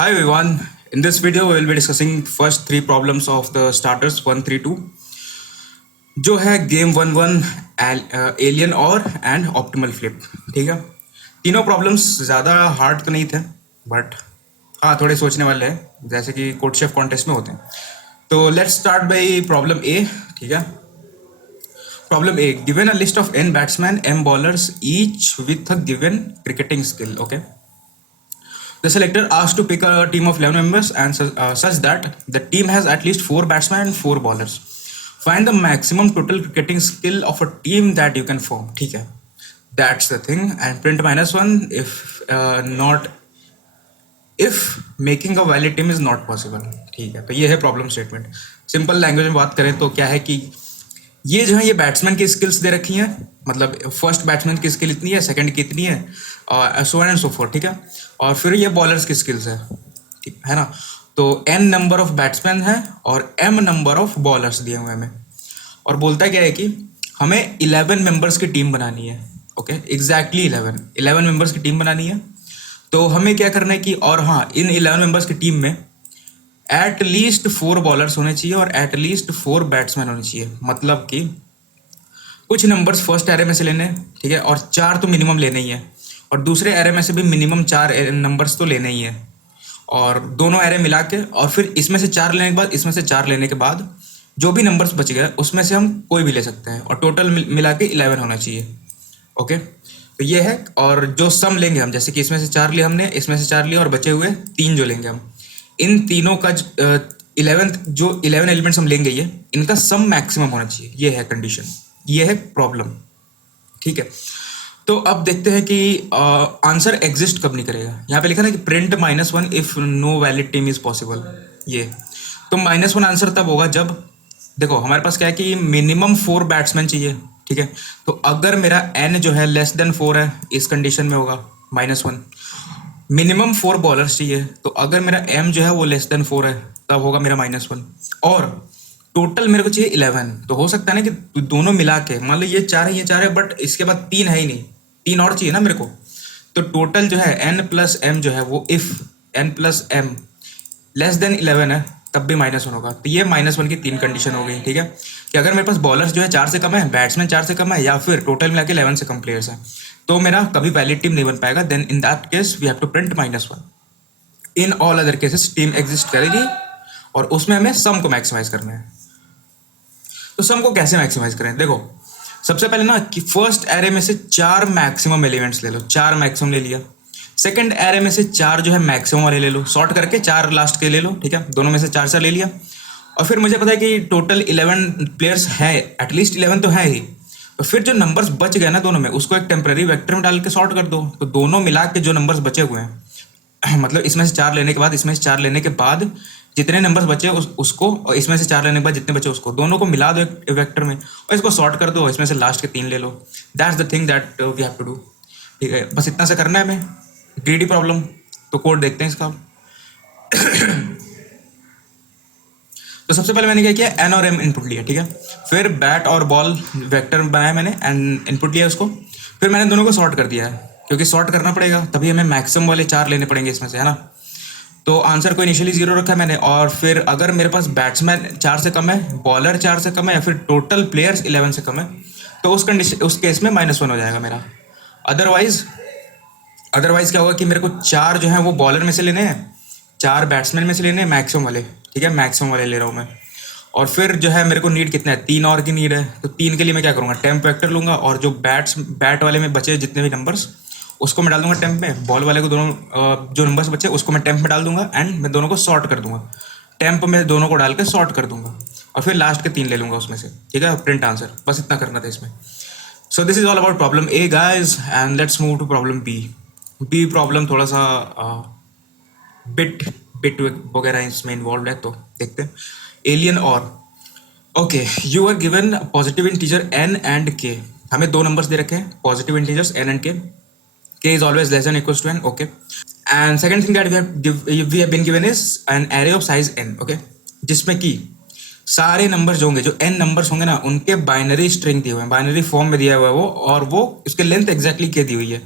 Hi everyone. In this video, we will be discussing first three problems of the starters 1, 3, 2, जो है game 1, 1, alien और and optimal flip. ठीक है. तीनों problems ज़्यादा हार्ड तो नहीं थे, बट हाँ थोड़े सोचने वाले हैं, जैसे कि कोड शेफ कॉन्टेस्ट में होते हैं. तो लेट्स स्टार्ट बाई प्रॉब्लम ए. ठीक है. Problem A, given a list of n batsman, m bowlers, each with a given cricketing skill. Okay. The selector asked to pick a team of 11 members and such that the team has at least 4 batsmen and 4 bowlers. Find the maximum total cricketing skill of a team that you can form. ठीक है. That's the thing. And print -1 if making a valid team is not possible. ठीक है. तो ये है problem statement. Simple language में बात करें तो क्या है कि ये जो है ये बैट्समैन की स्किल्स दे रखी हैं, मतलब फर्स्ट बैट्समैन की स्किल इतनी है, सेकंड की इतनी है, और सो एंड सो फोर्थ. ठीक है. और फिर ये बॉलर्स की स्किल्स है, ठीक है ना. तो n नंबर ऑफ बैट्समैन है और m नंबर ऑफ बॉलर्स दिए हुए हमें, और बोलता क्या है कि हमें 11 मेंबर्स की टीम बनानी है. ओके, एग्जैक्टली 11 मेंबर्स की टीम बनानी है. तो हमें क्या करना है कि, और हाँ, इन 11 मेंबर्स की टीम में एट लीस्ट 4 बॉलर्स होने चाहिए और एट लीस्ट 4 बैट्समैन होने चाहिए. मतलब कि कुछ नंबर्स फर्स्ट एरे में से लेने, ठीक है, और 4 तो मिनिमम लेने ही है, और दूसरे एरे में से भी मिनिमम 4 नंबर्स तो लेने ही है, और दोनों एरे मिला के, और फिर इसमें से 4 लेने के बाद, इसमें से 4 लेने के बाद जो भी नंबर्स बच गए उसमें से हम कोई भी ले सकते हैं, और टोटल मिला के 11 होना चाहिए. ओके. तो ये है. और जो सम लेंगे हम, जैसे कि इसमें से 4 लिए हमने, इसमें से 4 लिए, और बचे हुए 3 जो लेंगे हम, इन तीनों का 11 एलिमेंट्स हम लेंगे, ये इनका सम मैक्सिमम होना चाहिए. ये है कंडीशन, ये है प्रॉब्लम. ठीक है. तो अब देखते हैं कि आंसर एग्जिस्ट कब नहीं करेगा. यहाँ पे लिखा ना कि print -1 if no valid team is possible. ये तो -1 आंसर तब होगा जब, देखो हमारे पास क्या है कि मिनिमम 4 बैट्समैन चाहिए. ठीक है. तो अगर मेरा n जो है लेस देन 4 है, इस कंडीशन में होगा -1. मिनिमम 4 बॉलर्स चाहिए, तो अगर मेरा m जो है वो लेस देन 4 है, तब होगा मेरा -1. और टोटल मेरे को चाहिए 11. तो हो सकता है ना कि दोनों मिला के, मान लो ये 4 है, ये 4 है, बट इसके बाद 3 है ही नहीं, 3 और चाहिए ना मेरे को. तो टोटल जो है n प्लस m जो है वो, if n plus m less than 11 है, तब भी -1 होगा. तो ये -1 की 3 कंडीशन हो गई. ठीक है. कि अगर मेरे पास बॉलर्स जो है 4 से कम है, बैट्समैन 4 से कम है, या फिर टोटल मिला के 11 से कम प्लेयर्स हैं, तो मेरा कभी वैलिड टीम नहीं बन पाएगा. Then in that case we have to print -1. In all other cases team exist करेगी, और उसमें हमें सम को मैक्सिमाइज करना है. तो सम को कैसे मैक्सिमाइज करें? देखो, सबसे पहले ना कि फर्स्ट एरे में से 4 मैक्सिमम एलिमेंट्स ले लो. 4 मैक्सिमम ले लिया. सेकंड एरे में से 4 जो है मैक्सिमम वाले ले लो, सॉर्ट करके 4 लास्ट के ले लो. ठीक है. दोनों में से 4 ले लिया. और फिर मुझे पता है कि टोटल 11 प्लेयर्स है, एटलीस्ट 11 तो है ही. तो फिर जो नंबर्स बच गए ना दोनों में, उसको एक टेम्पररी वेक्टर में डाल के सॉर्ट कर दो. तो दोनों मिला के जो नंबर्स बचे हुए हैं मतलब इसमें से 4 लेने के बाद, इसमें से 4 लेने के बाद जितने नंबर्स बचे उसको, और इसमें से 4 लेने के बाद जितने बचे उसको, दोनों को मिला दो एक वेक्टर में, और इसको सॉर्ट कर दो. इसमें से लास्ट के 3 ले लो. That's the thing that we have to do. ठीक है. बस इतना से करना है हमें. Greedy problem. तो कोड देखते हैं इसका. तो सबसे पहले मैंने क्या किया, n और m इनपुट लिया. ठीक है. फिर बैट और बॉल वेक्टर बनाया मैंने, एंड इनपुट लिया उसको. फिर मैंने दोनों को सॉर्ट कर दिया है, क्योंकि सॉर्ट करना पड़ेगा, तभी हमें मैक्सिमम वाले 4 लेने पड़ेंगे इसमें से, है ना. तो आंसर को इनिशियली 0 रखा है मैंने. और फिर अगर मेरे पास बैट्समैन 4 से कम है, बॉलर 4 से कम है, या फिर टोटल प्लेयर्स 11 से कम है, तो उस कंडीशन, उस केस में -1 हो जाएगा मेरा. अदरवाइज क्या होगा कि मेरे को 4 जो है वो बॉलर में से लेने हैं, 4 बैट्समैन में से लेने हैं मैक्सिमम वाले. ठीक है. मैक्सिमम वाले ले रहा हूँ मैं. और फिर जो है मेरे को नीड कितना है, 3 और की नीड है. तो 3 के लिए मैं क्या करूँगा, टेम्प वेक्टर लूँगा, और जो बैट वाले में बचे जितने भी नंबर्स, उसको मैं डाल दूंगा टेम्प में. बॉल वाले को दोनों जो नंबर्स बचे उसको मैं टेम्प में डाल दूंगा, एंड मैं दोनों को सॉर्ट कर दूंगा. टेम्प में दोनों को डाल के सॉर्ट कर दूंगा, और फिर लास्ट के 3 ले लूँगा उसमें से. ठीक है. Print answer. बस इतना करना था इसमें. So this is all about problem A guys, and let's move to problem B. B problem थोड़ा सा बिट वगैरह इसमें इन्वॉल्व है, तो देखते हैं. एलियन और, okay, you are given positive integer n and k. हमें 2 नंबर्स दे रखे हैं, positive integers n and k is always less than or equals to n. Okay. And second thing that we have been given is an array of size n. Okay. जिसमें कि सारे number जो होंगे, जो n numbers होंगे ना, उनके binary string दिए हुए हैं, बाइनरी फॉर्म में दिया हुआ है वो, और वो उसके लेंथ एग्जैक्टली k दी हुई है.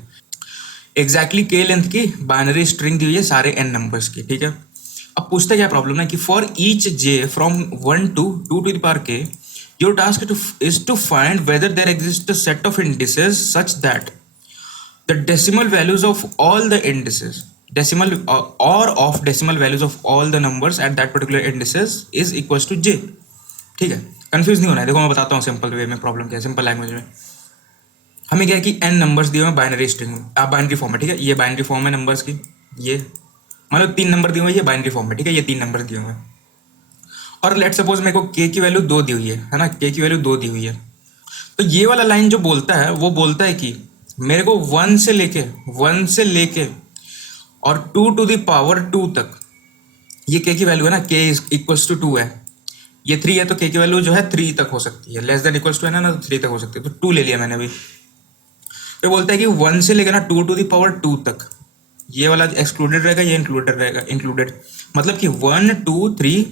एग्जैक्टली के लेंथ की बाइनरी स्ट्रिंग दी हुई है सारे एन नंबर्स की, ठीक है। अब पूछते क्या प्रॉब्लम है कि for each j from 1 to 2 to the power k your task is to find whether there exist a set of indices such that the decimal values of all the indices decimal और of decimal values of all the numbers at that particular indices is equals to j, ठीक है। Confuse नहीं होना है, देखो मैं बताता हूँ सिंपल वे में प्रॉब्लम क्या है, सिंपल लैंग्वेज में। हमें क्या है कि एन नंबर्स दिए हुए हैं बाइनरी स्ट्रिंग में, आप बाइनरी फॉर्म है, ठीक है, ये बाइनरी फॉर्म है नंबर्स की, ये मतलब 3 नंबर दिए हुए हैं, ये बाइनरी फॉर्म है, ठीक है, ये 3 नंबर दिए हुए हैं। और लेट सपोज मेरे को के की वैल्यू 2 दी हुई है ना, के की वैल्यू 2 दी हुई है। तो ये वाला लाइन जो बोलता है वो बोलता है कि मेरे को 1 से लेके और 2 to the power 2 तक, ये के की वैल्यू है ना, के इक्वल्स टू 2 है, ये 3 है, तो के की वैल्यू जो है 3 तक हो सकती है, लेस देन इक्वल्स टू है ना, तो 3 तक हो सकती है, तो 2 ले लिया मैंने अभी। तो बोलता है कि 1 से लेकर ना 2 to the power 2 तक, ये वाला एक्सक्लूडेड रहेगा, ये इंक्लूडेड रहेगा, इंक्लूडेड मतलब कि 1 2 3,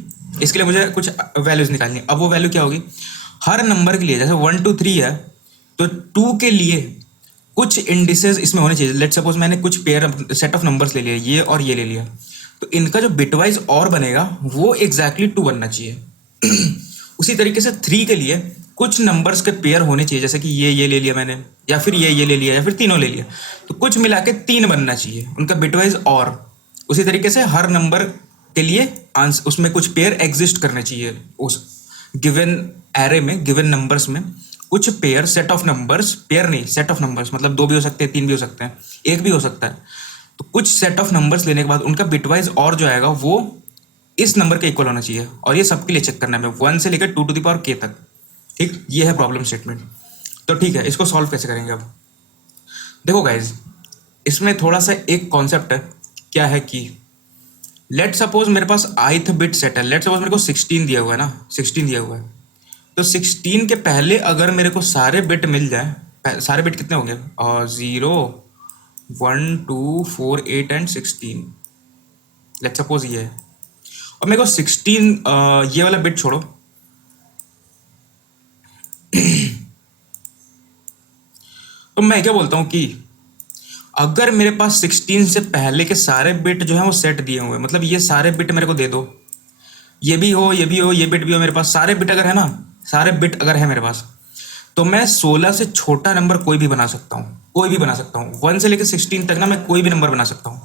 इसके लिए मुझे कुछ वैल्यूज निकालनी है। अब वो वैल्यू क्या होगी, हर नंबर के लिए जैसे 1 2 3 है, तो 2 के लिए कुछ इंडिसेस इसमें होने चाहिए। लेट सपोज मैंने कुछ पेयर सेट ऑफ नंबर्स ले लिए, ये और ये ले लिया, तो इनका जो बिटवाइज और बनेगा वो एग्जैक्टली 2 बनना चाहिए। उसी तरीके से 3 के लिए कुछ नंबर्स के पेयर होने चाहिए, जैसे कि ये ले लिया मैंने, या फिर ये ले लिया, या फिर तीनों ले लिया, तो कुछ मिला के 3 बनना चाहिए उनका बिटवाइज। और उसी तरीके से हर नंबर के लिए आंसर उसमें कुछ पेयर एग्जिस्ट करने चाहिए, उस गिवन एरे में, गिवन नंबर्स में कुछ pair, set of numbers, pair नहीं सेट ऑफ नंबर्स, मतलब 2 भी हो सकते हैं, 3 भी हो सकते हैं, 1 भी हो सकता है। तो कुछ सेट ऑफ नंबर्स लेने के बाद उनका बिटवाइज और जो आएगा वो इस नंबर के इक्वल होना चाहिए, और ये सबके लिए चेक करना है 1 से लेकर 2 to the power k तक, ठीक। ये है प्रॉब्लम स्टेटमेंट। तो ठीक है, इसको सॉल्व कैसे करेंगे अब देखो गाइज, इसमें थोड़ा सा एक कॉन्सेप्ट है, क्या है कि लेट सपोज मेरे पास ith बिट सेट है, लेट सपोज मेरे को 16 दिया हुआ है ना, 16 दिया हुआ है, तो 16 के पहले अगर मेरे को सारे बिट मिल जाए, सारे बिट कितने होंगे, 0 1 2 4 8 एंड 16, लेट सपोज ये है। और मेरे को 16 ये वाला बिट छोड़ो, तो मैं क्या बोलता हूँ कि अगर मेरे पास 16 से पहले के सारे बिट जो है वो सेट दिए हुए हैं, मतलब ये सारे बिट मेरे को दे दो, ये भी हो, ये भी हो, ये बिट भी हो, मेरे पास सारे बिट अगर है ना, सारे बिट अगर है मेरे पास, तो मैं 16 से छोटा नंबर कोई भी बना सकता हूँ, कोई भी बना सकता हूँ, 1 से लेकर 16 तक ना मैं कोई भी नंबर बना सकता हूँ,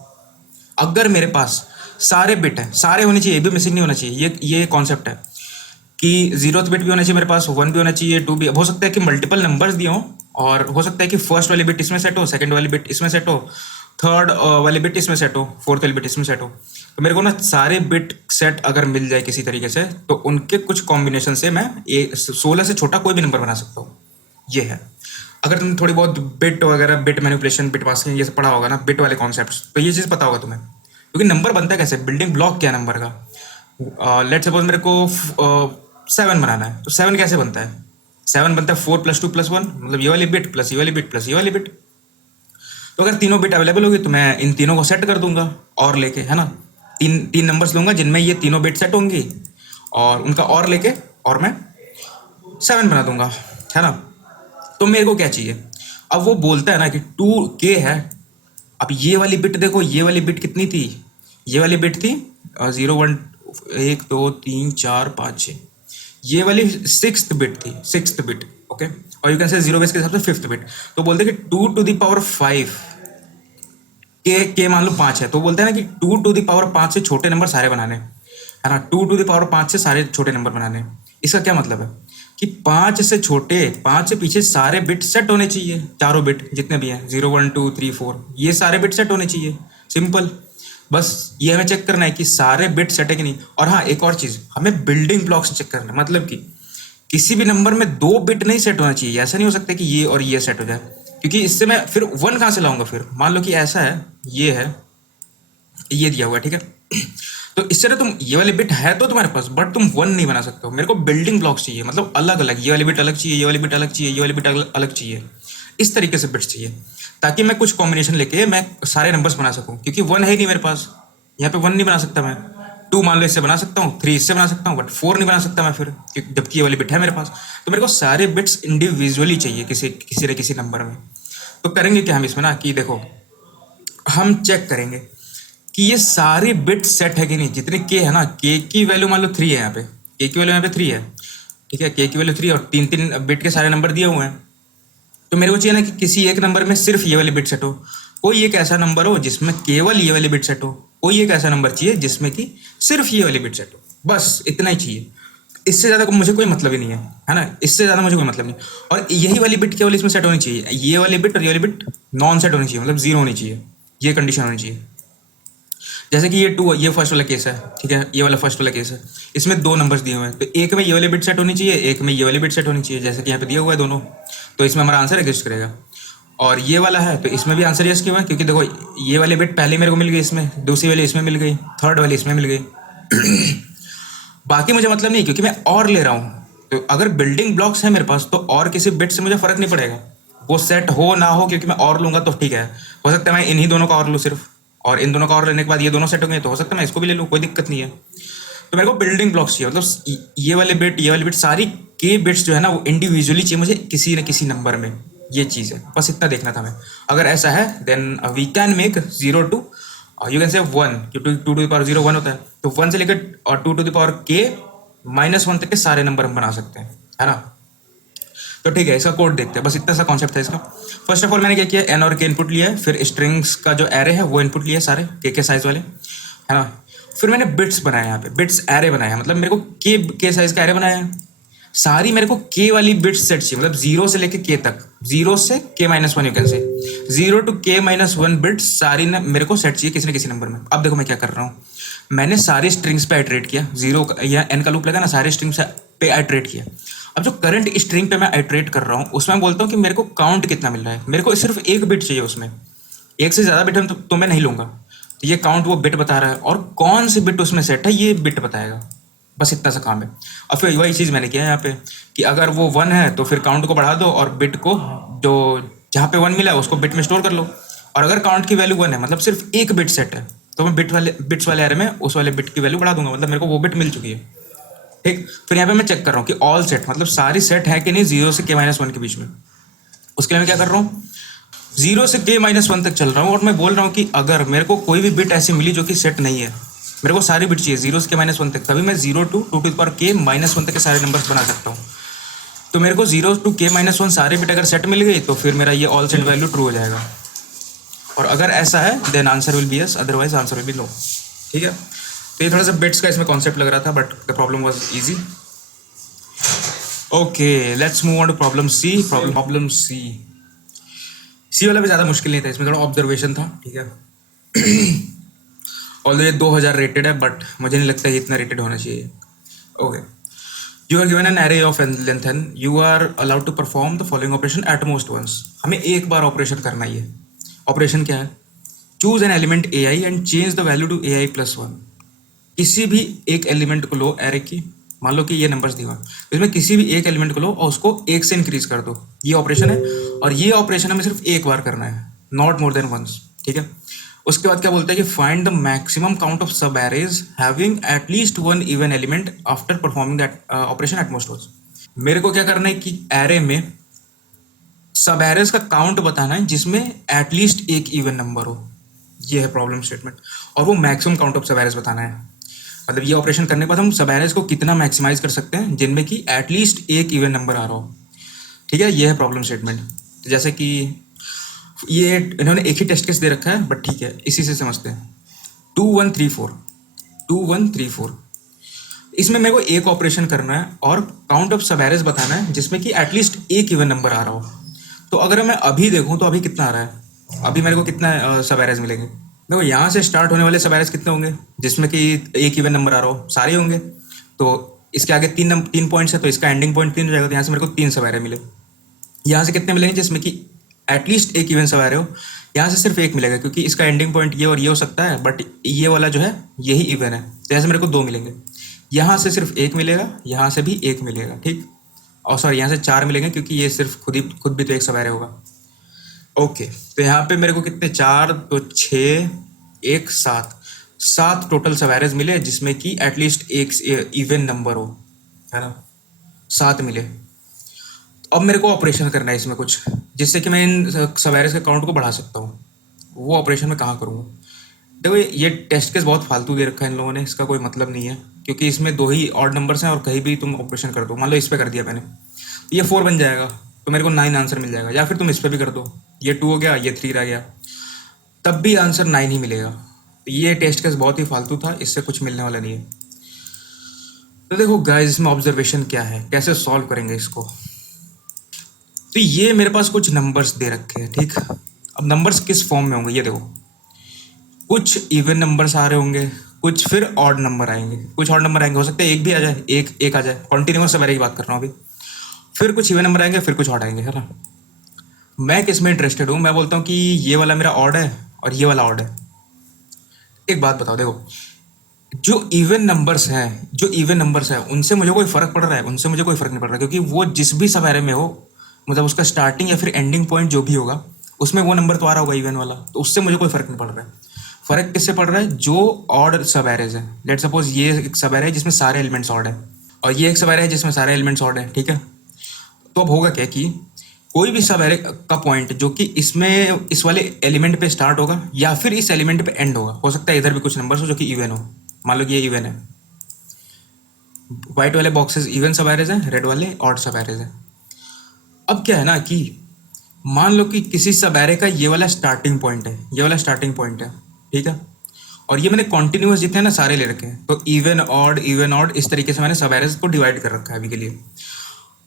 अगर मेरे पास सारे बिट है, सारे होने चाहिए, ये भी मिसिंग नहीं होना चाहिए। ये कॉन्सेप्ट है कि 0th बिट भी होना चाहिए मेरे पास, 1 भी होना चाहिए, 2 भी, हो सकता है कि मल्टीपल नंबर्स दिए हों, और हो सकता है कि फर्स्ट वाली बिट इसमें सेट हो, सेकंड वाली बिट इसमें सेट हो, थर्ड वाली बिट इसमें सेट हो, फोर्थ वाली बिट इसमें सेट हो। तो मेरे को ना सारे बिट सेट अगर मिल जाए किसी तरीके से, तो उनके कुछ कॉम्बिनेशन से मैं 16 से छोटा कोई भी नंबर बना सकता हूँ। ये है, अगर तुमने थोड़ी बहुत बिट वगैरह, बिट मैनिपुलेशन, बिट मास्किंग ये सब पढ़ा होगा ना, बिट वाले कॉन्सेप्ट्स, तो ये चीज़ पता होगा तुम्हें, क्योंकि नंबर बनता है कैसे, बिल्डिंग ब्लॉक क्या है नंबर का। लेट सपोज मेरे को 7 बनाना है, तो 7 कैसे बनता है, 7 बनता है 4 + 2 + 1, मतलब ये वाली बिट प्लस ये वाली बिट प्लस ये वाली बिट। तो अगर तीनों बिट अवेलेबल होगी तो मैं इन तीनों को सेट कर दूंगा और लेके, है ना, तीन नंबर्स लूंगा जिनमें ये तीनों बिट सेट होंगी, और उनका और लेके और मैं 7 बना दूंगा, है ना। तो मेरे को क्या चाहिए, अब वो बोलता है ना कि 2k है। अब ये वाली बिट देखो, ये वाली बिट कितनी थी, ये वाली बिट थी 0 1 1 2 3 4 5 6, ये वाली 6th बिट थी, 6th बिट, ओके। और यू कैन से 0 बेस के हिसाब से 5th बिट। तो बोलते हैं कि 2 to the power 5 के मान लो 5 है, तो बोलते हैं ना कि 2 to the power 5 से छोटे नंबर सारे बनाने, है ना, 2 to the power 5 से सारे छोटे नंबर बनाने। इसका क्या मतलब है कि 5 से छोटे, 5 से पीछे सारे बिट सेट होने चाहिए, चारों बिट जितने भी हैं, 0 1 2 3 4, ये सारे बिट सेट होने चाहिए, सिंपल। बस ये हमें चेक करना है कि सारे बिट सेट है कि नहीं। और हाँ, एक और चीज़, हमें बिल्डिंग ब्लॉक्स चेक करना है, मतलब कि किसी भी नंबर में 2 बिट नहीं सेट होना चाहिए, ऐसा नहीं हो सकता कि ये और ये सेट हो जाए, क्योंकि इससे मैं फिर 1 कहाँ से लाऊंगा। फिर मान लो कि ऐसा है, ये है, ये दिया हुआ है, ठीक है, तो इससे ना तुम ये वाली बिट है तो तुम्हारे पास, बट तुम 1 नहीं बना सकते हो। मेरे को बिल्डिंग ब्लॉक्स चाहिए, मतलब अलग अलग, ये वाली बिट अलग चाहिए, ये वाली बिट अलग चाहिए, ये वाली बिट अलग चाहिए, इस तरीके से बिट्स चाहिए, ताकि मैं कुछ कॉम्बिनेशन लेके मैं सारे नंबर्स बना सकूं। क्योंकि 1 है ही नहीं मेरे पास, यहाँ पे 1 नहीं बना सकता मैं, 2 मान लो इससे बना सकता हूँ, 3 इससे बना सकता हूँ, बट 4 नहीं बना सकता मैं फिर, जबकि ये वाली बिट है मेरे पास। तो मेरे को सारे बिट्स इंडिविजुअली चाहिए किसी न किसी नंबर में। तो करेंगे क्या हम इसमें ना, कि देखो हम चेक करेंगे कि ये सारे बिट सेट है कि नहीं। जितने के है ना, के की वैल्यू मान लो 3 है यहाँ पे, के की वैल्यू यहाँ पे 3 है, ठीक है, के की वैल्यू 3 और 3 बिट के सारे नंबर दिए हुए हैं। तो मेरे को चाहिए ना कि किसी एक नंबर में सिर्फ ये वाली बिट सेट हो, कोई एक ऐसा नंबर हो जिसमें केवल ये वाली बिट सेट हो, कोई एक ऐसा नंबर चाहिए जिसमें कि सिर्फ ये वाली बिट सेट हो, बस इतना ही चाहिए। इससे ज़्यादा मुझे कोई मतलब ही नहीं है ना, इससे ज़्यादा मुझे कोई मतलब नहीं। और यही वाली बिट केवल इसमें सेट होनी चाहिए, ये वाली बिट और ये वाली बिट नॉन सेट होनी चाहिए, मतलब जीरो होनी चाहिए, ये कंडीशन होनी चाहिए। जैसे कि ये फर्स्ट वाला केस है, ठीक है, ये वाला फर्स्ट वाला केस है, इसमें दो नंबर्स दिए हुए हैं, तो एक में ये वाली बिट सेट होनी चाहिए, एक में ये वाली बिट सेट होनी चाहिए, जैसे कि यहाँ पे दिया हुआ है दोनों, तो इसमें हमारा आंसर एग्जिस्ट करेगा। और ये वाला है तो इसमें भी आंसर यस क्यों है, क्योंकि देखो ये वाली बिट पहले मेरे को मिल गई इसमें, दूसरी वाली इसमें मिल गई, थर्ड वाली इसमें मिल गई। बाकी मुझे मतलब नहीं, क्योंकि मैं और ले रहा हूँ। तो अगर बिल्डिंग ब्लॉक्स है मेरे पास तो और किसी बिट से मुझे फर्क नहीं पड़ेगा, वो सेट हो ना हो, क्योंकि मैं और लूंगा तो ठीक है। हो सकता है मैं इन्हीं दोनों का और लूँ सिर्फ, और इन दोनों का और लेने के बाद ये दोनों सेट हो गए तो हो सकता है मैं इसको भी ले लूँ, कोई दिक्कत नहीं है। तो मेरे को बिल्डिंग ब्लॉक्स चाहिए, मतलब ये वाले बिट, ये वाली बिट, सारी के बिट्स जो है ना वो इंडिविजुअली चाहिए मुझे किसी न किसी नंबर में, ये चीज़ है, बस इतना देखना था मैं। अगर ऐसा है then we can make 0 to you can say 1, to to the power 0 1 होता है, तो 1 से लेकर और 2 टू द पावर के -1 तक के सारे नंबर हम बना सकते हैं, है ना। तो ठीक है, इसका कोड देखते हैं, बस इतना सा कॉन्सेप्ट है इसका। फर्स्ट ऑफ ऑल मैंने क्या किया, एन और के इनपुट लिया है, फिर स्ट्रिंग्स का जो एरे है वो इनपुट लिया है सारे के साइज वाले, है ना। फिर मैंने बिट्स बनाए, यहाँ पे बिट्स एरे बनाया, मतलब मेरे को के साइज का एरे बनाया है। सारी मेरे को के वाली बिट्स सेट चाहिए, मतलब 0 से लेके के तक, 0 से k-1 यू कैन से 0 टू k-1 बिट्स सारी मेरे को सेट चाहिए किसी न किसी नंबर में। अब देखो मैं क्या कर रहा हूँ, मैंने सारी स्ट्रिंग्स पे आइटरेट किया, 0 या n का लूप लगा ना, सारे स्ट्रिंग्स पे आइटरेट किया। अब जो करंट स्ट्रिंग पे मैं आइटरेट कर रहा हूँ उसमें बोलता हूँ कि मेरे को काउंट कितना मिल रहा है, मेरे को सिर्फ एक बिट चाहिए उसमें, एक से ज़्यादा बिट तो मैं नहीं लूँगा। तो ये काउंट वो बिट बता रहा है, और कौन सी बिट उसमें सेट है ये बिट बताएगा, बस इतना सा काम है। अब फिर वही चीज़ मैंने किया है यहाँ पे कि अगर वो 1 है तो फिर काउंट को बढ़ा दो और बिट को जो जहाँ पे 1 मिला है उसको बिट में स्टोर कर लो। और अगर काउंट की वैल्यू 1 है, मतलब सिर्फ एक बिट सेट है, तो मैं बिट्स वाले एरे में उस वाले बिट की वैल्यू बढ़ा दूंगा, मतलब मेरे को वो बिट मिल चुकी है, ठीक। फिर यहाँ पे मैं चेक कर रहा हूँ कि ऑल सेट, मतलब सारी सेट है कि नहीं 0 से k-1 के बीच में। उसके लिए मैं क्या कर रहा हूँ, 0 से k-1 तक चल रहा हूँ, और मैं बोल रहा हूँ कि अगर मेरे को कोई भी बिट ऐसी मिली जो कि सेट नहीं है, मेरे को सारी बिट चाहिए 0 से k-1 तक, तभी मैं 0 to 2 to the power k-1 तक के सारे नंबर्स बना सकता हूँ। तो मेरे को 0 टू k-1 सारे बिट अगर सेट मिल गई तो फिर मेरा ये ऑल सेट वैल्यू ट्रू हो जाएगा। और अगर ऐसा है then answer will be yes, otherwise answer will be no, ठीक है। तो ये थोड़ा सा बिट्स का इसमें कॉन्सेप्ट लग रहा था, but the problem was easy. Okay, let's move on to problem C. Problem C वाला भी ज़्यादा मुश्किल नहीं था, इसमें थोड़ा ऑब्जर्वेशन था, ठीक है। ऑलरेडी 2000 रेटेड है, बट मुझे नहीं लगता ये इतना रेटेड होना चाहिए। Okay, you are given an array of length n, you are allowed to perform the following operation at most once. हमें एक बार ऑपरेशन करना ही है। ऑपरेशन क्या है, choose an element a i and change the value to ai+1। किसी भी एक element को लो एरे की, मान लो कि ये नंबर्स दिया, तो इसमें किसी भी एक एलिमेंट को लो और उसको 1 से इंक्रीज कर दो, ये ऑपरेशन है। और ये ऑपरेशन हमें सिर्फ एक बार करना है, नॉट मोर देन वंस, ठीक है। उसके बाद क्या बोलता है कि find the maximum count of subarrays having at least 1 even element after performing that operation at most once. मेरे को क्या करना है कि एरे में सब एरेज का काउंट बताना है जिसमें एटलीस्ट एक इवन नंबर हो, ये है प्रॉब्लम स्टेटमेंट। और वो मैक्सिमम काउंट ऑफ सब एरेज बताना है, मतलब ये ऑपरेशन करने के बाद हम सब एरेज को कितना मैक्सिमाइज कर सकते हैं जिनमें कि एटलीस्ट एक इवन नंबर आ रहा हो, ठीक है। ये है प्रॉब्लम स्टेटमेंट। तो जैसे कि ये इन्होंने एक ही टेस्ट केस दे रखा है, बट ठीक है, इसी से समझते हैं। 2 1 3 4 इसमें मेरे को एक ऑपरेशन करना है और काउंट ऑफ सब एरेज बताना है जिसमें कि एटलीस्ट एक इवन नंबर आ रहा हो। तो अगर मैं अभी देखूं तो अभी कितना आ रहा है, अभी मेरे को कितना सब एरेज मिलेंगे। देखो यहाँ से स्टार्ट होने वाले सब एरेज कितने होंगे जिसमें कि एक इवन नंबर आ रहा हो, सारे होंगे। तो इसके आगे 3 पॉइंट्स है तो इसका एंडिंग पॉइंट 3 हो जाएगा, तो यहाँ से मेरे को 3 सब एरे मिले। यहाँ से कितने मिलेंगे जिसमें कि एटलीस्ट एक इवन सब एरे हो, यहाँ से सिर्फ एक मिलेगा क्योंकि इसका एंडिंग पॉइंट ये और ये हो सकता है, बट ये वाला जो है यही इवन है, तो यहाँ से मेरे को 2 मिलेंगे। यहाँ से सिर्फ एक मिलेगा, यहाँ से भी एक मिलेगा, ठीक। और सॉरी यहाँ से 4 मिलेंगे क्योंकि ये सिर्फ खुद भी तो एक सब एरे होगा। ओके, तो यहाँ पे मेरे को कितने 4 तो 6 1 7 टोटल सब एरेज मिले जिसमें कि एटलीस्ट एक इवन नंबर हो, है ना, 7 मिले। अब मेरे को ऑपरेशन करना है इसमें कुछ, जिससे कि मैं इन सब एरेज के काउंट को बढ़ा सकता हूँ। वो ऑपरेशन मैं कहाँ करूँगा? देखो ये टेस्ट केस बहुत फालतू दे रखा है इन लोगों ने, इसका कोई मतलब नहीं है, क्योंकि इसमें दो ही ऑड नंबर्स हैं और कहीं भी तुम ऑपरेशन कर दो। मान लो इस पे कर दिया मैंने, तो ये 4 बन जाएगा, तो मेरे को 9 आंसर मिल जाएगा। या फिर तुम इस पे भी कर दो, ये 2 हो गया, ये 3 रह गया, तब भी आंसर 9 ही मिलेगा। तो ये टेस्ट केस बहुत ही फालतू था, इससे कुछ मिलने वाला नहीं है। तो देखो गाइस, इसमें ऑब्जर्वेशन क्या है, कैसे सॉल्व करेंगे इसको। तो ये मेरे पास कुछ नंबर्स दे रखे हैं, ठीक। अब नंबर्स किस फॉर्म में होंगे ये देखो, कुछ इवन नंबर्स आ रहे होंगे, कुछ फिर ऑड नंबर आएंगे, कुछ ऑड नंबर आएंगे, हो सकता है एक भी आ जाए, एक आ जाए, कॉन्टिन्यूस से की बात कर रहा हूँ अभी। फिर कुछ इवन नंबर आएंगे, फिर कुछ ऑड आएंगे, है ना। मैं किस में इंटरेस्टेड हूँ, मैं बोलता हूँ कि ये वाला मेरा ऑड है और ये वाला ऑड है। एक बात बताओ, देखो जो इवन नंबर्स हैं उनसे मुझे कोई फर्क पड़ रहा है? उनसे मुझे कोई फर्क नहीं पड़ रहा, क्योंकि वो जिस भी सब एरे में हो, मतलब उसका स्टार्टिंग या फिर एंडिंग पॉइंट जो भी होगा, उसमें वो नंबर तो आ रहा होगा इवन वाला, तो उससे मुझे कोई फर्क नहीं पड़ रहा है। फर्क किससे पड़ रहा है? जो ऑड सब एरेज है। लेट सपोज ये एक सब एरे है जिसमें सारे एलिमेंट्स ऑड है, और ये एक सब एरे है जिसमें सारे एलिमेंट्स ऑड है, ठीक है। तो अब होगा क्या कि कोई भी सब एरे का पॉइंट जो कि इसमें इस वाले एलिमेंट पे स्टार्ट होगा या फिर इस एलिमेंट पे एंड होगा, हो सकता है इधर भी कुछ नंबर्स हो जो कि इवन हो। मान लो कि ये इवन है, व्हाइट वाले बॉक्सेस इवन सब एरेज हैं, रेड वाले ऑड सब एरेज हैं। अब क्या है ना कि मान लो कि किसी सब एरे का ये वाला स्टार्टिंग पॉइंट है, ये वाला स्टार्टिंग पॉइंट है, ठीक है। और ये मैंने कॉन्टिन्यूस जितने हैं ना सारे ले रखे हैं, तो इवन ऑड इस तरीके से मैंने सब एरेज को डिवाइड कर रखा है अभी के लिए।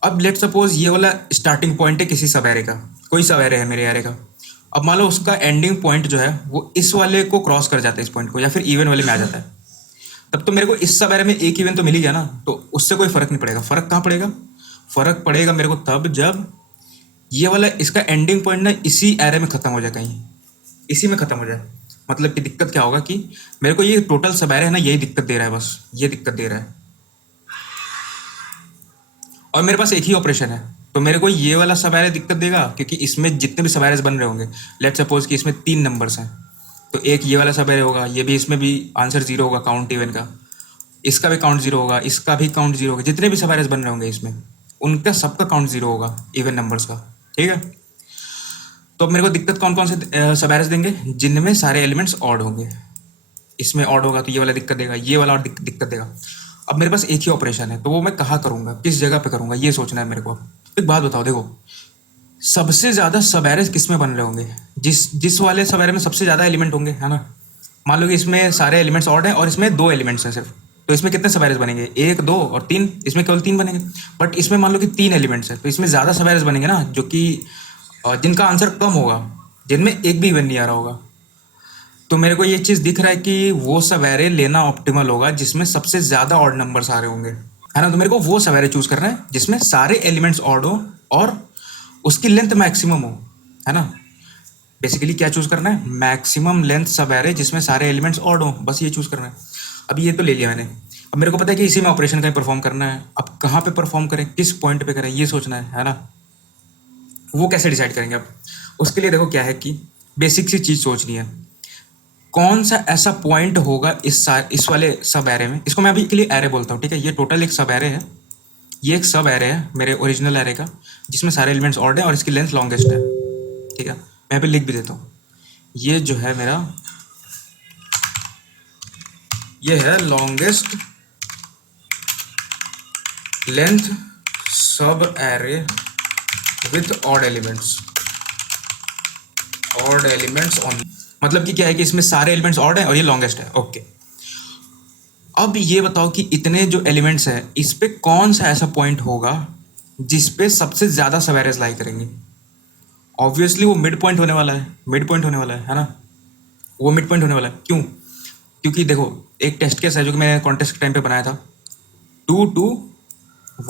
अब लेट सपोज ये वाला स्टार्टिंग पॉइंट है किसी सब एरे का, कोई सब एरे है मेरे एरे का। अब मान लो उसका एंडिंग पॉइंट जो है वो इस वाले को क्रॉस कर जाता है, इस पॉइंट को, या फिर इवन वाले में आ जाता है, तब तो मेरे को इस सब एरे में एक इवन तो मिल ही गया ना, तो उससे कोई फर्क नहीं पड़ेगा। फर्क कहाँ पड़ेगा? फर्क पड़ेगा मेरे को तब जब ये वाला इसका एंडिंग पॉइंट ना इसी एरे में खत्म हो जाए, कहीं इसी में खत्म हो जाए। मतलब कि दिक्कत क्या होगा कि मेरे को ये टोटल सब एरे है ना, यही दिक्कत दे रहा है, बस ये दिक्कत दे रहा है। और मेरे पास एक ही ऑपरेशन है, तो मेरे को ये वाला सब एरे दिक्कत देगा, क्योंकि इसमें जितने भी सब एरेज बन रहे होंगे, लेट सपोज कि इसमें 3 नंबर्स हैं, तो एक ये वाला सब एरे होगा, ये भी, इसमें भी आंसर 0 होगा काउंट इवन का, इसका भी काउंट 0 होगा, इसका भी काउंट 0 होगा, जितने भी सब एरेज बन रहे होंगे इसमें उनका सबका काउंट 0 होगा इवन नंबर्स का, ठीक है। तो अब मेरे को दिक्कत कौन कौन से सब एरेज देंगे? जिनमें सारे एलिमेंट्स ऑड होंगे। इसमें ऑड होगा तो ये वाला दिक्कत देगा, ये वाला और दिक्कत देगा। अब मेरे पास एक ही ऑपरेशन है, तो वो मैं कहाँ करूँगा, किस जगह पे करूँगा, ये सोचना है मेरे को। एक बात बताओ, देखो सबसे ज़्यादा सब एरेज किस में बन रहे होंगे? जिस जिस वाले सब एरे में सबसे ज़्यादा एलिमेंट होंगे, है ना। मान लो कि इसमें सारे एलिमेंट्स ऑड हैं और इसमें 2 एलिमेंट्स हैं सिर्फ, तो इसमें कितने सब एरेज बनेंगे? 1, 2 और 3, इसमें केवल 3 बनेंगे। बट इसमें मान लो कि 3 एलिमेंट्स हैं, तो इसमें ज़्यादा सब एरेज बनेंगे ना, जो कि जिनका आंसर कम होगा, जिनमें एक भी इवन नहीं आ रहा होगा। तो मेरे को ये चीज़ दिख रहा है कि वो सब एरे लेना ऑप्टिमल होगा जिसमें सबसे ज़्यादा ऑड नंबर्स आ रहे होंगे, है ना। तो मेरे को वो सब एरे चूज़ करना है जिसमें सारे एलिमेंट्स ऑड हो और उसकी लेंथ मैक्सिमम हो, है ना। बेसिकली क्या चूज़ करना है? मैक्सिमम लेंथ सब एरे जिसमें सारे एलिमेंट्स ऑड हो, बस ये चूज़ करना है। अब ये तो ले लिया मैंने, अब मेरे को पता है कि इसी में ऑपरेशन का परफॉर्म करना है। अब कहाँ पे परफॉर्म करें, किस पॉइंट पे करें, ये सोचना है ना। वो कैसे डिसाइड करेंगे? अब उसके लिए देखो क्या है कि बेसिक सी चीज़ सोचनी है, कौन सा ऐसा पॉइंट होगा इस वाले सब एरे में। इसको मैं अभी के लिए एरे बोलता हूँ, ठीक है। ये टोटल एक सब एरे है, ये एक सब एरे है मेरे ओरिजिनल एरे का, जिसमें सारे एलिमेंट्स ऑड है और इसकी लेंथ लॉन्गेस्ट है, ठीक है। मैं यहाँ पे लिख भी देता हूँ, ये जो है मेरा, ये है लॉन्गेस्ट लेंथ सब array with odd elements on. मतलब कि क्या है कि इसमें सारे एलिमेंट्स ऑड हैं और ये लॉन्गेस्ट है, ओके। अब ये बताओ कि इतने जो एलिमेंट्स हैं इस पे कौन सा ऐसा पॉइंट होगा जिस पे सबसे ज़्यादा सब एरेज लाई करेंगे। ऑब्वियसली वो मिड पॉइंट होने वाला है, है ना। वो मिड पॉइंट होने वाला है, क्यों? क्योंकि देखो एक टेस्ट केस है जो कि मैंने कॉन्टेस्ट के टाइम पे बनाया था, 2 2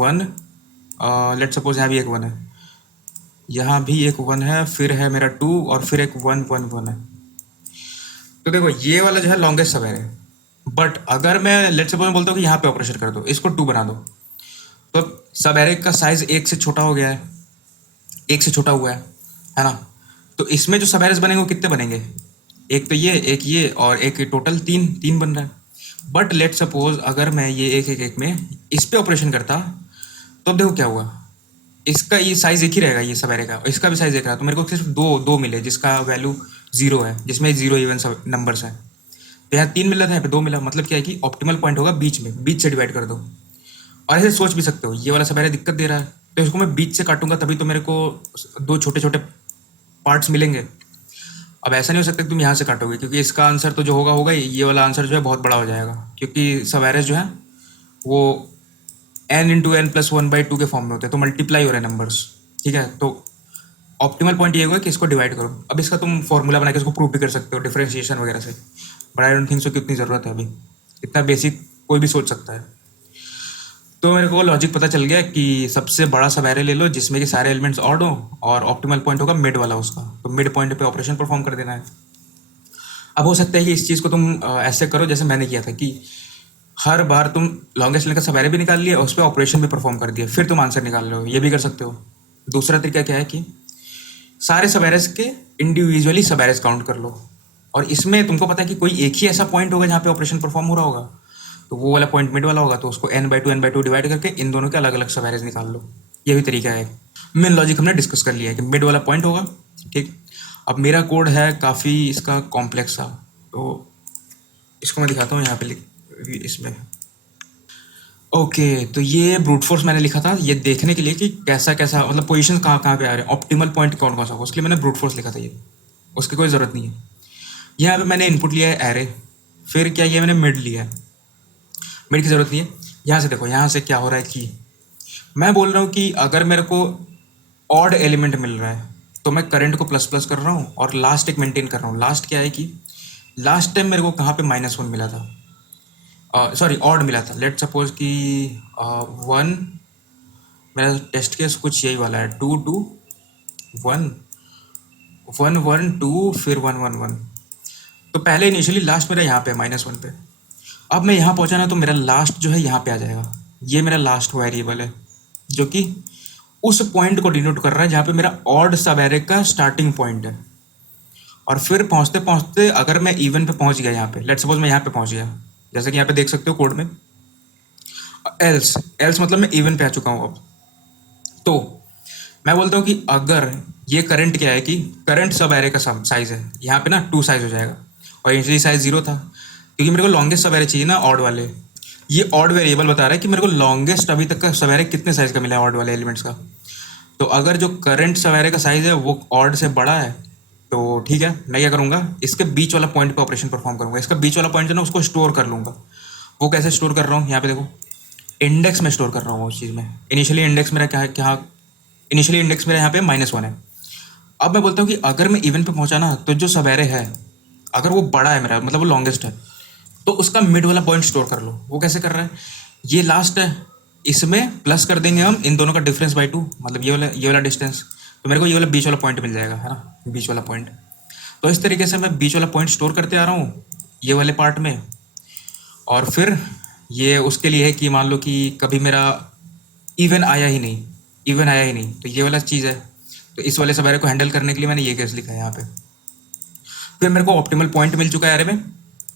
1, लेट सपोज यहाँ भी एक 1 है, यहाँ भी एक 1 है, फिर है मेरा 2 और फिर एक 1 1 1 है। तो देखो ये वाला जो है लॉन्गेस्ट सब एरे है। बट अगर मैं लेट सपोज बोलता हूँ कि यहाँ पे ऑपरेशन कर दो, इसको 2 बना दो, तो सब एरे का साइज 1 से छोटा हो गया है, 1 से छोटा हुआ है ना। तो इसमें जो सब एरेज बनेंगे वो कितने बनेंगे? एक तो ये और एक टोटल 3 बन रहा है। बट लेट सपोज अगर मैं ये एक में इस पे ऑपरेशन करता, तो अब देखो क्या हुआ, इसका ये साइज एक ही रहेगा, ये सब एरे का, इसका भी साइज एक रहा, तो मेरे को सिर्फ दो मिले जिसका वैल्यू जीरो है, जिसमें जीरो इवन नंबर्स हैं। तो यहाँ 3 मिला था, यहाँ पे 2 मिला, मतलब क्या है कि ऑप्टिमल पॉइंट होगा बीच में, बीच से डिवाइड कर दो। और ऐसे सोच भी सकते हो, ये वाला सवेरा दिक्कत दे रहा है तो इसको मैं बीच से काटूंगा तभी तो मेरे को 2 छोटे छोटे पार्ट्स मिलेंगे। अब ऐसा नहीं हो सकता कि तुम यहाँ से काटोगे, क्योंकि इसका आंसर तो जो होगा होगा ही, ये वाला आंसर जो है बहुत बड़ा हो जाएगा, क्योंकि सवेरेज जो है वो n इंटू एन प्लस 1/2 के फॉर्म में होते हैं, तो मल्टीप्लाई हो रहे हैं नंबर्स। ठीक है, तो ऑप्टिमल पॉइंट ये होगा कि इसको डिवाइड करो। अब इसका तुम फॉर्मूला बना के इसको प्रूव भी कर सकते हो डिफरेंशिएशन वगैरह से, but I don't think so कि उतनी ज़रूरत है अभी, इतना बेसिक कोई भी सोच सकता है। तो मेरे को लॉजिक पता चल गया कि सबसे बड़ा सब एरे ले लो जिसमें कि सारे एलिमेंट्स ऑड हो, और ऑप्टिमल पॉइंट होगा मिड वाला उसका, तो मिड पॉइंट पे ऑपरेशन परफॉर्म कर देना है। अब हो सकता है कि इस चीज़ को तुम ऐसे करो जैसे मैंने किया था, कि हर बार तुम लॉन्गेस्ट लाइन का सब एरे भी निकाल लिया, उस पर ऑपरेशन भी परफॉर्म कर दिया, फिर तुम आंसर निकाल रहे हो, ये भी कर सकते हो। दूसरा तरीका क्या है कि सारे सब एरेस के इंडिविजुअली सब एरेस काउंट कर लो, और इसमें तुमको पता है कि कोई एक ही ऐसा पॉइंट होगा जहाँ पे ऑपरेशन परफॉर्म हो रहा होगा, तो वो वाला पॉइंट मिड वाला होगा, तो उसको n/2 डिवाइड करके इन दोनों के अलग अलग सब एरेज निकाल लो। ये भी तरीका है। मेन लॉजिक हमने डिस्कस कर लिया है कि मिड वाला पॉइंट होगा। ठीक, अब मेरा कोड है काफ़ी इसका कॉम्प्लेक्स सा, तो इसको मैं दिखाता हूँ यहाँ पे इसमें। ओके, तो ये ब्रूट फोर्स मैंने लिखा था ये देखने के लिए कि कैसा कैसा, मतलब पोजीशन कहाँ कहाँ पे आ रहे हैं, ऑप्टिमल पॉइंट कौन कौन सा होगा, उसके लिए मैंने ब्रूट फोर्स लिखा था। ये उसकी कोई ज़रूरत नहीं है। यहाँ पे मैंने इनपुट लिया है एरे, फिर क्या ये मैंने मिड लिया है, मिड की ज़रूरत नहीं है। यहाँ से देखो, यहाँ से क्या हो रहा है कि मैं बोल रहा हूँ कि अगर मेरे को ऑड एलिमेंट मिल रहा है तो मैं करंट को प्लस प्लस कर रहा हूँ और लास्ट एक मेंटेन कर रहा हूँ। लास्ट क्या है कि लास्ट टाइम मेरे को कहाँ पे -1 मिला था, सॉरी ऑड मिला था। लेट सपोज कि 1, मेरा टेस्ट केस कुछ यही वाला है, 2 2 1 1 1 2 फिर 1 1 1। तो पहले इनिशियली लास्ट मेरा यहाँ पे -1 पे, अब मैं यहाँ पहुँचा ना तो मेरा लास्ट जो है यहाँ पे आ जाएगा। ये मेरा लास्ट वेरिएबल है जो कि उस पॉइंट को डिनोट कर रहा है जहाँ पे मेरा ऑड सब एरे का स्टार्टिंग पॉइंट है। और फिर पहुँचते पहुँचते अगर मैं इवन पे पहुँच गया, यहाँ पे लेट सपोज मैं यहाँ पे पहुँच गया, जैसे कि यहाँ पे देख सकते हो कोड में, एल्स एल्स मतलब मैं इवन पे आ चुका हूँ अब। तो मैं बोलता हूँ कि अगर ये करंट क्या है कि करंट सब एरे का साइज है, यहाँ पे ना 2 साइज हो जाएगा, और इनिशियली साइज 0 था, क्योंकि मेरे को लॉन्गेस्ट सब एरे चाहिए ना ऑड वाले। ये ऑड वेरिएबल बता रहा है कि मेरे को लॉन्गेस्ट अभी तक का सब एरे कितने साइज का मिला है ऑड वाले एलिमेंट्स का। तो अगर जो करंट सब एरे का साइज है वो ऑड से बड़ा है तो ठीक है, मैं क्या करूँगा, इसके बीच वाला पॉइंट पे ऑपरेशन परफॉर्म करूँगा। इसका बीच वाला पॉइंट जो ना उसको स्टोर कर लूँगा। वो कैसे स्टोर कर रहा हूँ, यहाँ पे देखो, इंडेक्स में स्टोर कर रहा हूँ उस चीज़ में। इनिशियली इंडेक्स मेरा क्या है, इनिशियली इंडेक्स मेरा यहाँ पे -1 है। अब मैं बोलता हूँ कि अगर मैं इवन पे पहुँचा ना तो जो सब एरे है अगर वो बड़ा है मेरा, मतलब वो लॉन्गेस्ट है, तो उसका मिड वाला पॉइंट स्टोर कर लो। वो कैसे कर रहा है, ये लास्ट है, इसमें प्लस कर देंगे हम इन दोनों का डिफरेंस बाई 2, मतलब ये वाला डिस्टेंस, तो मेरे को ये वाला बीच वाला पॉइंट मिल जाएगा, है ना, बीच वाला पॉइंट। तो इस तरीके से मैं बीच वाला पॉइंट स्टोर करते आ रहा हूँ ये वाले पार्ट में। और फिर ये उसके लिए है कि मान लो कि कभी मेरा इवन आया ही नहीं, तो ये वाला चीज़ है। तो इस वाले सवेरे को हैंडल करने के लिए मैंने ये केस लिखा है यहाँ पे। फिर मेरे को ऑप्टिमल पॉइंट मिल चुका है एरे में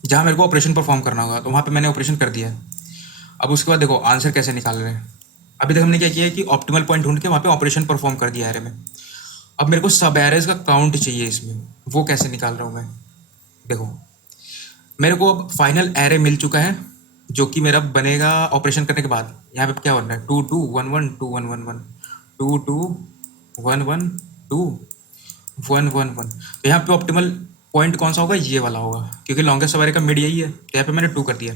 जहाँ मेरे को ऑपरेशन परफॉर्म करना होगा, तो वहाँ पे मैंने ऑपरेशन कर दिया है। अब उसके बाद देखो आंसर कैसे निकाल रहे हैं। अभी तक हमने क्या किया है कि ऑप्टिमल पॉइंट ढूंढ के वहाँ पे ऑपरेशन परफॉर्म कर दिया एरे में। अब मेरे को सब एरेज का काउंट चाहिए इसमें, वो कैसे निकाल रहा हूँ मैं। देखो मेरे को अब फाइनल एरे मिल चुका है जो कि मेरा बनेगा ऑपरेशन करने के बाद। यहाँ पे क्या बनना है, 2 2 1 1 2 1 1 1 2 2 1 1 2 1 1 1। तो यहाँ पे ऑप्टिमल पॉइंट कौन सा होगा, ये वाला होगा, क्योंकि लॉन्गेस्ट सवारी का मिड यही है, तो यहाँ पे मैंने 2 कर दिया।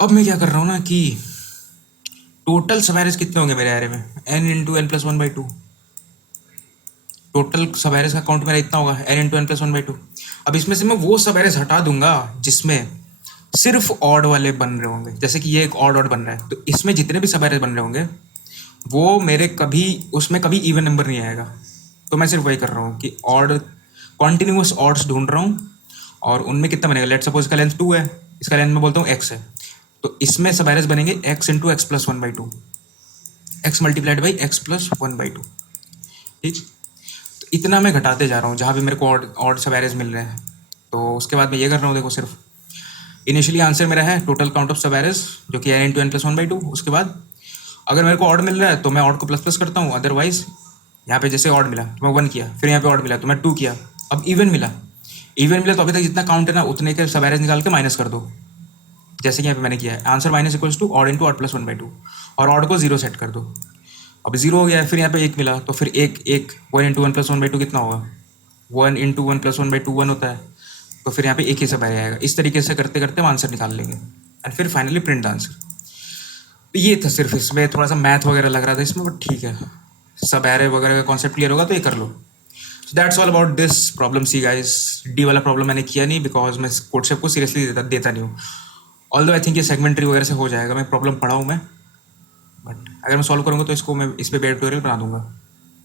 अब मैं क्या कर रहा हूँ ना कि टोटल सवारीज कितने होंगे मेरे एरे में, n into n plus 1/2। Total subarrays का काउंट मेरा इतना होगा, n इंटू एन प्लस 1/2। अब इसमें से मैं वो सवारीज हटा दूंगा जिसमें सिर्फ ऑड वाले बन रहे होंगे, जैसे कि ये एक ऑड बन रहा है, तो इसमें जितने भी सवारीज बन रहे होंगे वो मेरे कभी उसमें कभी इवन नंबर नहीं आएगा। तो मैं सिर्फ वही कर रहा हूँ कि ऑड कॉन्टिन्यूस ऑड्स ढूंढ रहा हूँ, और उनमें कितना बनेगा, लेट सपोज इसका लेंथ 2 है, इसका लेंथ मैं बोलता हूँ x है, तो इसमें सब एरेज बनेंगे x into x plus 1/2, x multiplied by x plus 1/2। ठीक, तो इतना मैं घटाते जा रहा हूँ जहाँ भी मेरे को ऑड सब एरेज मिल रहे हैं। तो उसके बाद मैं ये कर रहा हूँ, देखो सिर्फ इनिशियली आंसर मेरा है टोटल काउंट ऑफ सब एरेज जो कि n इंटू एन प्लस 1/2। उसके बाद अगर मेरे को ऑड मिल रहा है तो मैं ऑड को प्लस प्लस करता हूँ, अदरवाइज यहाँ पे जैसे ऑड मिला तो मैं 1 किया, फिर यहाँ पे ऑड मिला तो मैं 2 किया, अब इवन मिला तो अभी तक जितना काउंट है ना उतने के सब एवरेज निकाल के माइनस कर दो, जैसे कि यहाँ पे मैंने किया है। Answer minus equals to odd into odd plus 1/2, और ऑड को 0 सेट कर दो। अब 0 हो गया, फिर यहाँ पे 1 मिला तो फिर एक एक 1 इंटू 1 प्लस 1/2 कितना होगा? 1 इंटू 1 प्लस 1/2 1 होता है, तो फिर यहाँ पे एक ही सब एरे आएगा। इस तरीके से करते करते हम आंसर निकाल लेंगे एंड फिर फाइनली प्रिंट द आंसर। तो ये था सिर्फ, इसमें थोड़ा सा मैथ वगैरह लग रहा था इसमें, बट ठीक है, सब एरे वगैरह का कॉन्सेप्ट क्लियर होगा तो ये कर लो। So that's all about this problem. C guys, D वाला प्रॉब्लम मैंने किया नहीं बिकॉज मैं कोड शेप को सीरियसली देता नहीं हूँ। ऑल्दो आई थिंक ये सेगमेंट्री वगैरह से हो जाएगा, मैं प्रॉब्लम पढ़ा हूँ मैं, बट अगर मैं सॉल्व करूँगा तो इसको मैं इस पर ट्यूटोरियल बना दूंगा।